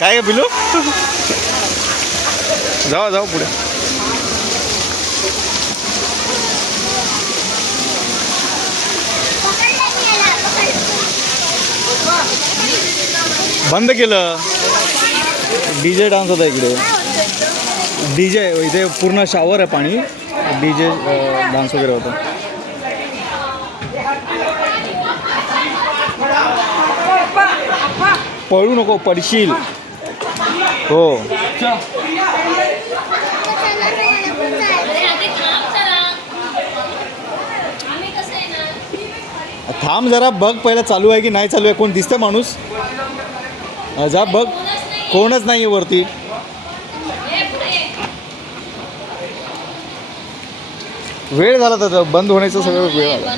काय ग पिलू? जाऊ जाऊ पुढे. बंद केलं. डीजे डान्स होता इकडे. डीजे इथे पूर्ण शावर आहे पाणी. डीजे डान्स वगैरे होता. पळू नको, पडशील. हो थांब जरा, बघ पहिला चालू आहे की नाही चालू आहे. कोण दिसतं माणूस? जा बघ, कोणच नाही आहे वरती. वेळ झाला त्याचा बंद होण्याचा, सगळं वेळ झाला.